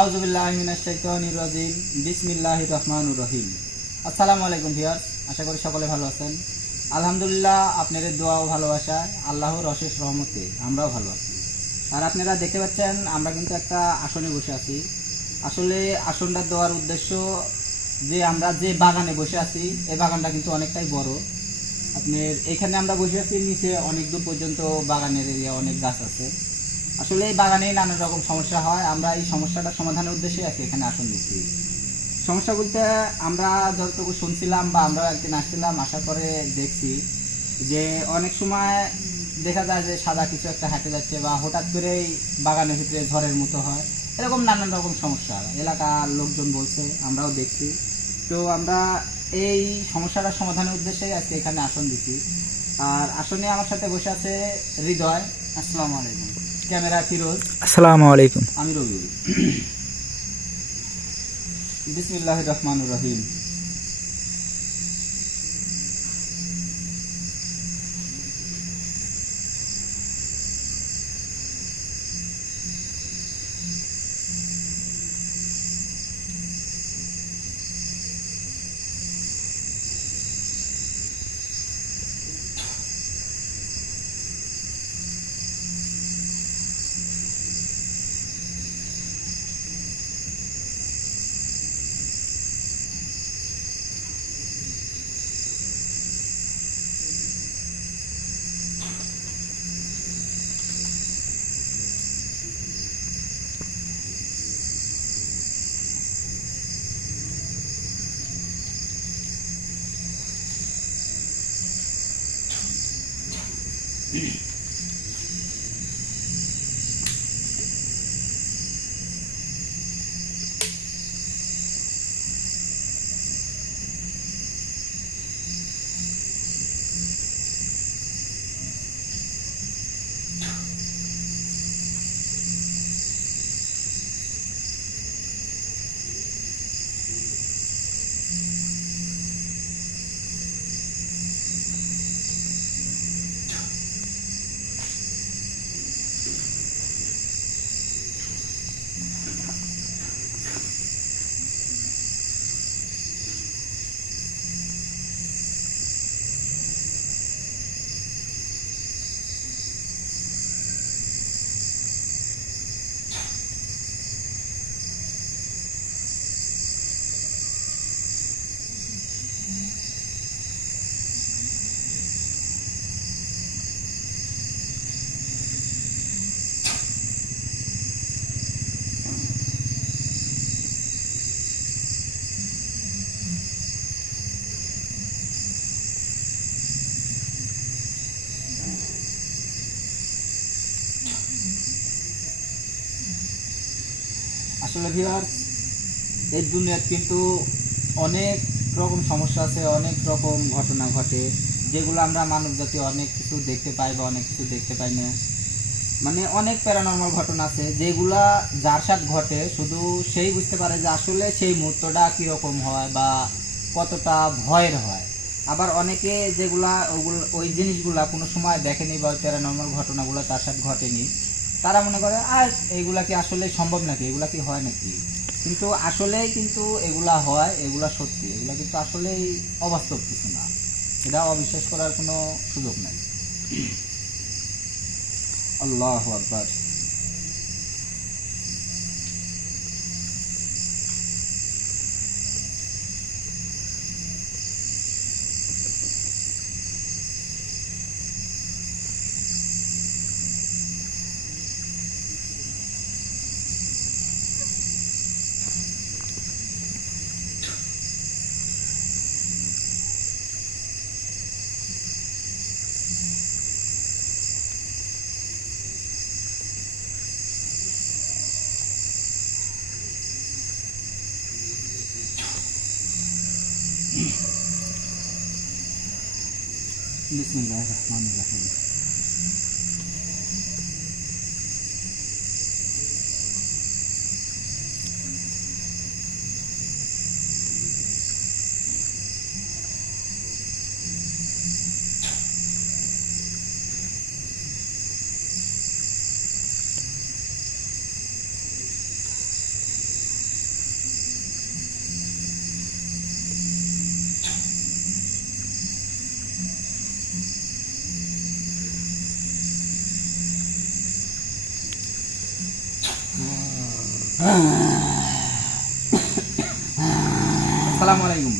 আউযুবিল্লাহি মিনাশ শাইতানির রাজিম বিসমিল্লাহির রহমানির রহিম। আসসালামু আলাইকুম ভিউয়ার্স, আশা করি সকলে ভালো আছেন। আলহামদুলিল্লাহ, আপনাদের দোয়া ও ভালোবাসা আল্লাহর অশেষ রহমতে আমরাও ভালো আছি। আর আপনারা দেখতে পাচ্ছেন আমরা কিন্তু একটা আসনে বসে আছি। আসলে আসনটা দেওয়ার উদ্দেশ্য যে আমরা যে বাগানে বসে আছি এই বাগানটা কিন্তু অনেকটাই বড়। আপনার এখানে আমরা বসে আছি, নিচে অনেক দূর পর্যন্ত বাগানের এরিয়া, অনেক গাছ আছে। আসলে এই বাগানে নানান রকম সমস্যা হয়, আমরা এই সমস্যাটা সমাধানের উদ্দেশ্যে আজকে এখানে আসন দিচ্ছি। সমস্যা বলতে আমরা যতটুকু শুনছিলাম বা আমরা একদিন আসছিলাম, আসার পরে দেখছি যে অনেক সময় দেখা যায় যে সাদা কিছু একটা হাঁটে যাচ্ছে বা হঠাৎ করেই বাগানের ভিতরে ঝড়ের মতো হয়, এরকম নানান রকম সমস্যা এলাকার লোকজন বলছে, আমরাও দেখছি। তো আমরা এই সমস্যাটা সমাধানের উদ্দেশ্যে আজকে এখানে আসন দিচ্ছি। আর আসনে আমার সাথে বসে আছে হৃদয়, আসসালামু আলাইকুম। ক্যামেরা ফিরোজ, আসসালামু আলাইকুম। আমি রবিউল। বিসমিল্লাহির রহমানির রহিম। আসলে ভিউয়ার্স, এই দুনিয়ার কিন্তু অনেক রকম সমস্যা আছে, অনেক রকম ঘটনা ঘটে, যেগুলো আমরা মানব জাতি অনেক কিছু দেখতে পাই বা অনেক কিছু দেখতে পাই না। মানে অনেক প্যারানর্মাল ঘটনা আছে যেগুলা যার সাথে ঘটে শুধু সেই বুঝতে পারে যে আসলে সেই মুহূর্তটা কীরকম হয় বা কতটা ভয়ের হয়। আবার অনেকে যেগুলা ওই জিনিসগুলা কোনো সময় দেখেনি বা প্যারানর্মাল ঘটনাগুলো তার সাথে ঘটেনি, তারা মনে করে আর এইগুলা কি আসলে সম্ভব নাকি, এগুলা কি হয় নাকি। কিন্তু আসলেই কিন্তু এগুলা হয়, এগুলা সত্যি, এগুলা কিন্তু আসলেই অবাস্তব কিছু না, এটা অবিশ্বাস করার কোনো সুযোগ নাই। আল্লাহু আকবার। বিসমিল্লাহির রহমানির রহিম। আসসালামু আলাইকুম।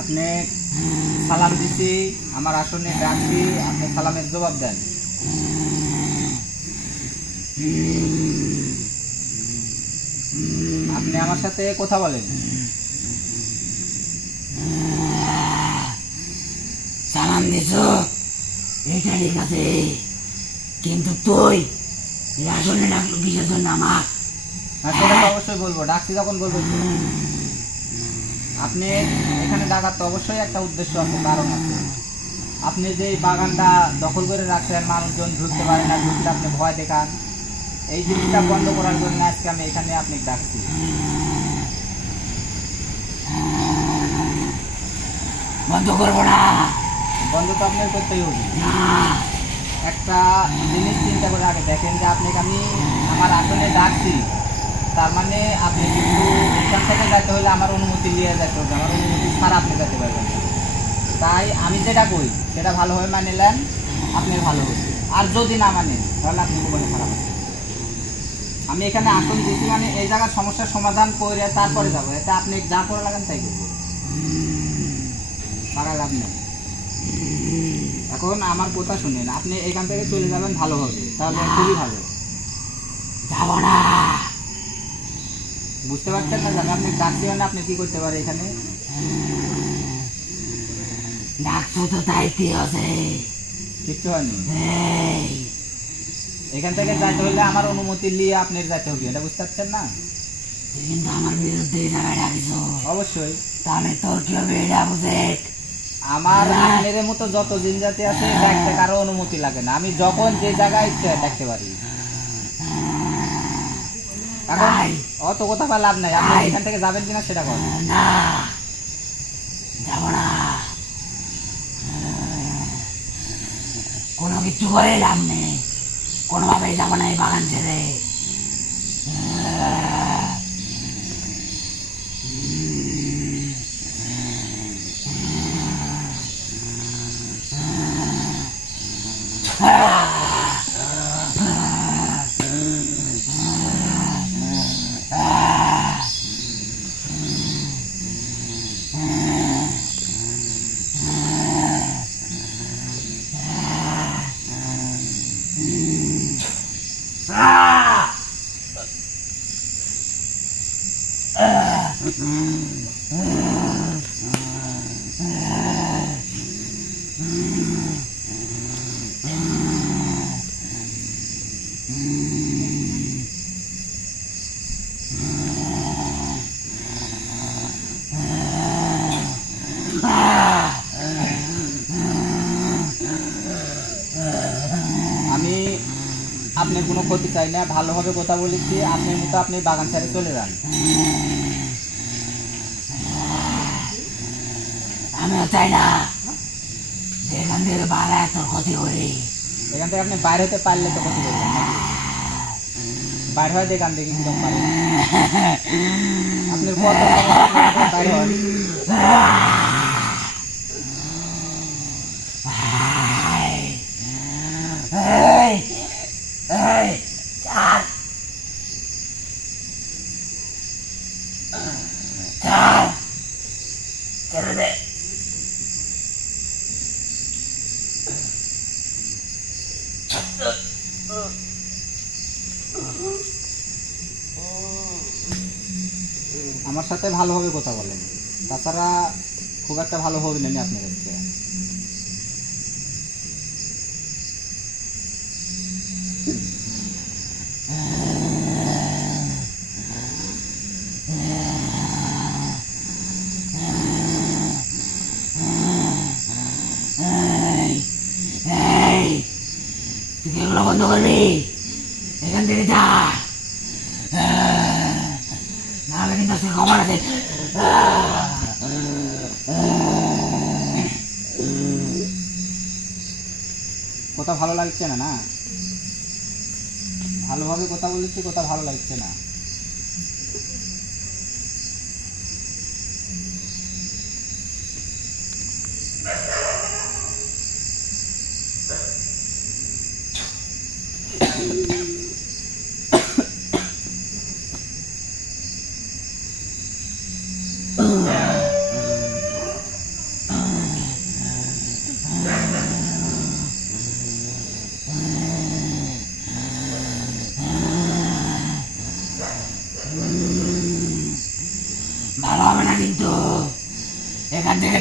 আপনি সালাম দিছি, আমার আসনে ডাকছি, আপনি সালামের জবাব দেন। আপনি আমার সাথে কথা বলেন। সালাম দিছ, এটা ঠিক আছে, কিন্তু তুই আসলে ডাকলো কিসের জন্য আমার? সেটা তো অবশ্যই বলবো, ডাকছি যখন বলবো। আপনি এখানে ডাকার তো অবশ্যই একটা উদ্দেশ্য আছে, কারণ আছে। আপনি যে বাগানটা দখল করে রাখছেন, মানুষজন ঢুকতে পারে না, ঢুকলে আপনি ভয় দেখান, এই জিনিসটা বন্ধ করার জন্য আজকে আমি এখানে আপনি ডাকছি। বন্ধ করবো না। বন্ধ তো আপনার করতেই হবে। একটা জিনিস চিন্তা করে আগে দেখেন যে আপনাকে আমি আমার আসনে ডাকছি, তার মানে আপনি কিন্তু এখান থেকে যেতে হলে আমার অনুমতি নিয়ে যেতে হবে, আমার অনুমতি ছাড়া আপনি যেতে পারবেন না। তাই আমি যেটা করি সেটা ভালোভাবে মানে নেন, আপনি ভালো হচ্ছে। আর যদি না মানেন তাহলে আপনি বলে খারাপ আছে। আমি এখানে আসন দিচ্ছি মানে এই জায়গার সমস্যার সমাধান করে তারপরে যাবো, এতে আপনি যা করে লাগান তাই করবো, পাড়া লাভ নেই। এখন আমার কথা শুনেন, আপনি এখান থেকে চলে যাবেন ভালো হবে, তাহলে খুবই ভালো। যাব না। বুঝতে পারছেন না জানি আপনি ডাকছি মানে আপনি কি করতে পারেন এখানে? ডাকছো তো তাই কি আছে? কিচ্ছু হয়নি। এখান থেকে যাইতে হলে আমার অনুমতি নিয়ে আপনার যাইতে হবে, এটা বুঝতে পারছেন না? কিন্তু আমার বিরুদ্ধে জায়গায় ডাকিছো। অবশ্যই। তাহলে তোর কি হবে এটা বুঝে? আমার আপনার মতো যত জিন জাতি আছে ডাকতে কারো অনুমতি লাগে না, আমি যখন যে জায়গায় ইচ্ছে ডাকতে পারি। এখন অত কথা বা লাভ নাই, আপনি এখান থেকে যাবেন কিনা সেটা বলেন। না, যাব না। কোনো কিছু করে লাভ নেই, কোনোভাবেই যাব না এই বাগান ছেড়ে। আমি আপনার কোনো ক্ষতি চাই না, ভালোভাবে কথা বলেছি, আপনার মতো আপনি বাগান ছেড়ে চলে যান। আমিও চাই না যেখান থেকে বাড়া এত ক্ষতি করি। এখান থেকে আপনি বাইরে হতে পারলে তো ক্ষতি করবেন না, বাইরে হয় দেখান দেখি কিরকম পারেন আপনার কত বাইরে হন। আমার সাথে ভালোভাবে কথা বলেন, তাছাড়া খুব একটা ভালো হবে না আপনার কাছে। তুই এগুলো বন্ধ করবি, এখান থেকে যা, নাহলে কিন্তু আজকে খবর আছে। কথা ভালো লাগছে না, না ভালোভাবে কথা বলেছি, কথা ভালো লাগছে না।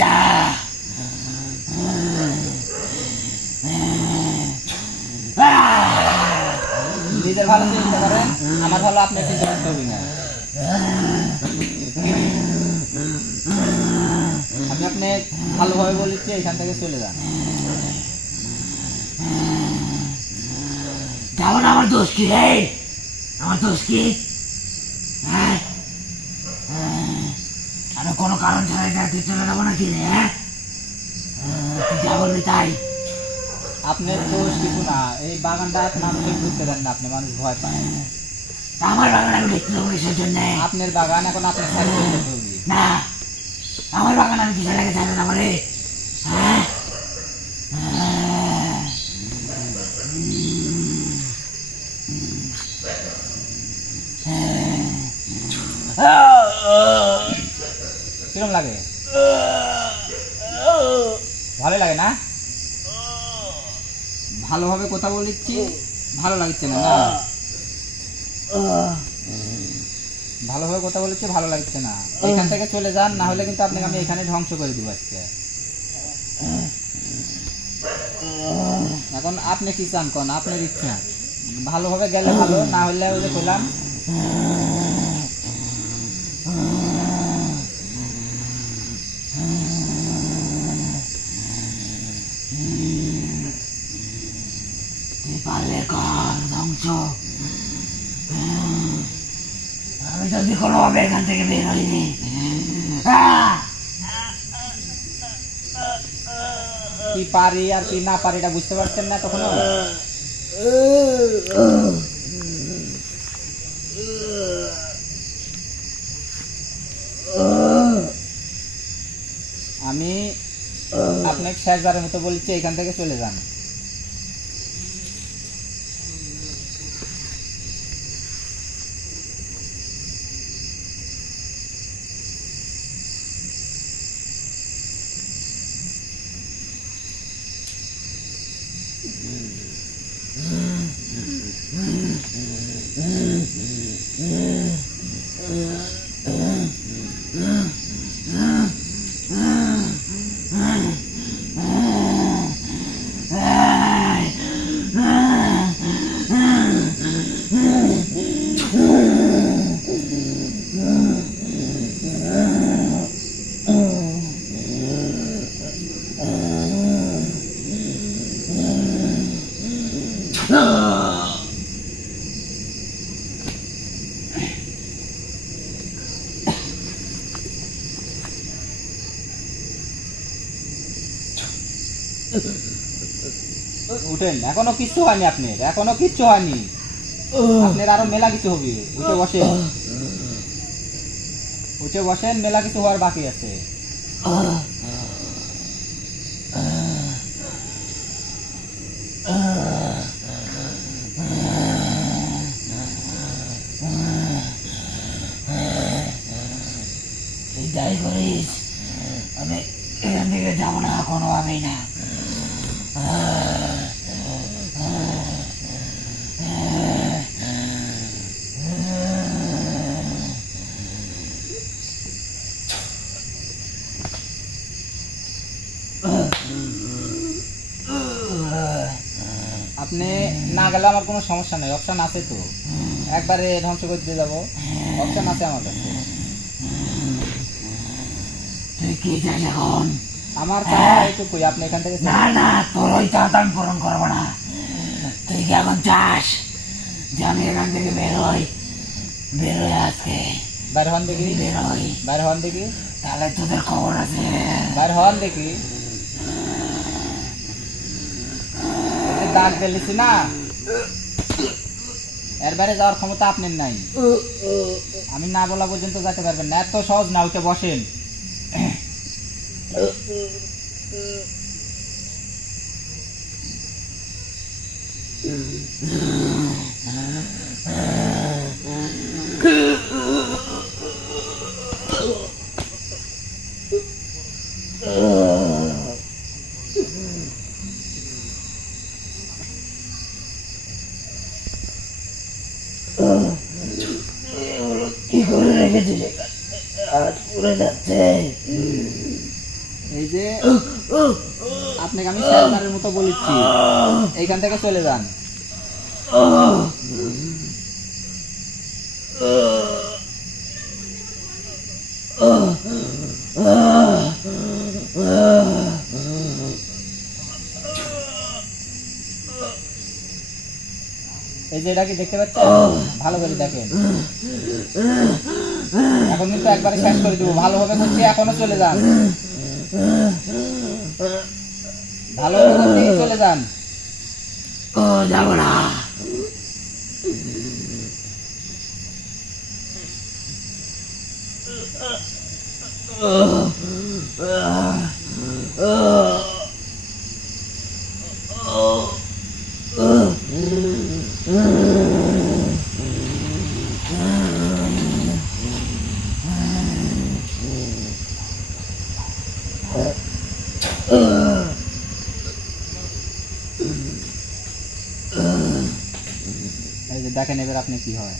যা। নিজের ভালো চিন্তা করেন, আমার ভালো আপনি চিন্তা করতে হবে না। আমি আপনি ভালোভাবে বলেছি এখান থেকে চলে যান। যাবো না, আমার দোষ কি রে? আমার দোষ কি? হ্যাঁ, আমি কোনো কারণ ছাড়াই তুই চলে যাবো নাকি রে? হ্যাঁ, তুই যা বলবি তাই। আপনার দোষ কিছু না, এই বাগানটা মানুষের ঢুকতে দেন না, আপনি মানুষ ভয় পায়। আমার বাগান আমি দেখতে দেবো কিসের জন্য? আপনার বাগান এখন আপনার সাইড করতে হবে না, আমার বাগান আমি কিসের আগে ছাড়ে যাবো রে? হ্যাঁ, কিরম লাগে? ভালো লাগে না? ভালোভাবে কথা বলিচ্ছি, ভালো লাগছে না? না, ভালোভাবে কথা বলেছি, ভালো লাগছে না। এখান থেকে চলে যান, না হলে কিন্তু আপনাকে আমি এখানে ধ্বংস করে দিব আজকে। এখন আপনি কি চান কোন? আপনার ইচ্ছা। ভালোভাবে গেলে ভালো, না হলে ওই যে বললাম পারলে কর ধ্বংস। আমি যদি কোনোভাবে এখান থেকে বের হইনি, কি পারি আর কি না পারি এটা বুঝতে পারছেন না তখন? আমি আপনাকে শেষবারের মতো বলছি, এখান থেকে চলে যান। উঠেন, এখনো কিচ্ছু হয়নি আপনার, এখনো কিচ্ছু হয়নি আপনার, আরো মেলা কিছু হবে। উঠে বসেন, উঠে বসেন, মেলা কিছু হওয়ার বাকি আছে। তুই যাই করিস, আমি এখান থেকে যাবো না কোনোভাবেই না। আপনি না গেলে আমার কোনো সমস্যা নেই, অপশন আছে তো। একবারে ধ্বংস করে দিয়ে যাবো, অপশন আছে আমার কাছে। তুই কি চাস এখন? আমার চাওয়া এইটুকুই, আপনি এখান থেকে না না, তোর ওই চাওয়া আমি পূরণ করবো না। তুই কি এখন চাস যে আমি এখান থেকে বেরোই? বেরোই আজকে, বাইরে হন দেখি, বেরোই। বাইরে হন দেখি, তাহলে তোদের খবর আছে। বাইরে হন দেখি। দাগ দিয়েছি না, এর বাইরে যাওয়ার ক্ষমতা আপনার নাই। আমি না বলা পর্যন্ত যেতে পারবেন না, এত সহজ না। উঠে বসেন। কি করে রেখেছিস? হাত পুড়ে যাচ্ছে। এই যে আপনাকে আমি শেষবারের মতো বলেছি, এইখান থেকে চলে যান। এই যে এটা কি দেখতে পাচ্ছেন? ভালো করে দেখেন। এখন কিন্তু একবারে শেষ করে দেবো, ভালোভাবে করছি, এখনো চলে যান, ভালোভাবে করছি, চলে যান। যাবো না। এই যে দেখেন এবার আপনি কি হয়।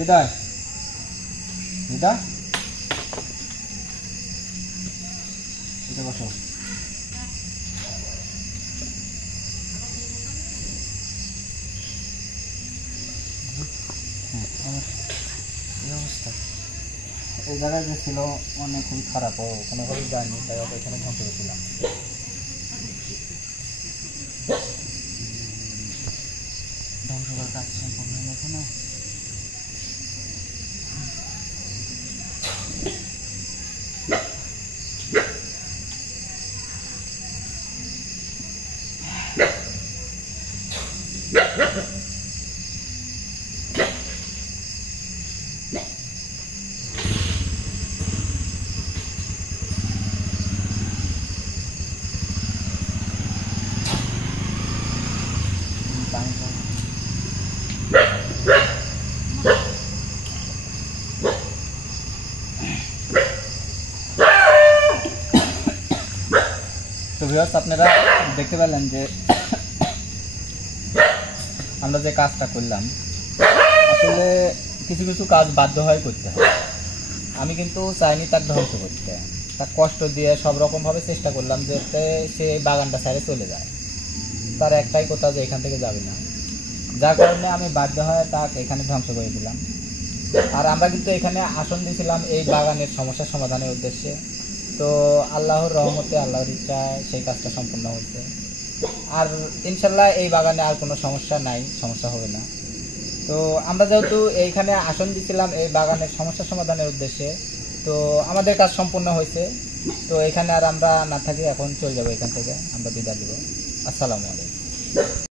হৃদয়, হৃদয়, এটা বসো। এই জায়গায় যে ছিল অনেক খুবই খারাপ, ও কোনোভাবেই যায়নি, তাই ওকে এখানে ধ্বংস করেছিলাম। ধ্বংস করার কাজ সম্পূর্ণ হয়ে গেছে না? তো ভিউয়ার্স, আপনারা দেখতে পেলেন যে আমরা যে কাজটা করলাম, আসলে কিছু কিছু কাজ বাধ্য হয় করতে হয়। আমি কিন্তু চাইনি তার ধ্বংস করতে, তার কষ্ট দিয়ে সব রকমভাবে চেষ্টা করলাম যাতে সে বাগানটা ছেড়ে চলে যায়। তার একটাই কথা যে এখান থেকে যাবে না, যার কারণে আমি বাধ্য হয়ে তাকে এখানে ধ্বংস করে দিলাম। আর আমরা কিন্তু এখানে আসন দিয়েছিলাম এই বাগানের সমস্যার সমাধানের উদ্দেশ্যে। তো আল্লাহর রহমতে, আল্লাহর ইচ্ছায় সেই কাজটা সম্পূর্ণ হচ্ছে। আর ইনশাল্লাহ এই বাগানে আর কোনো সমস্যা নাই, সমস্যা হবে না। তো আমরা যেহেতু এইখানে আসন দিয়েছিলাম এই বাগানের সমস্যা সমাধানের উদ্দেশ্যে, তো আমাদের কাজ সম্পূর্ণ হয়েছে। তো এখানে আর আমরা না থাকি, এখন চলে যাবো এখান থেকে, আমরা বিদায় দিব। আসসালামু আলাইকুম।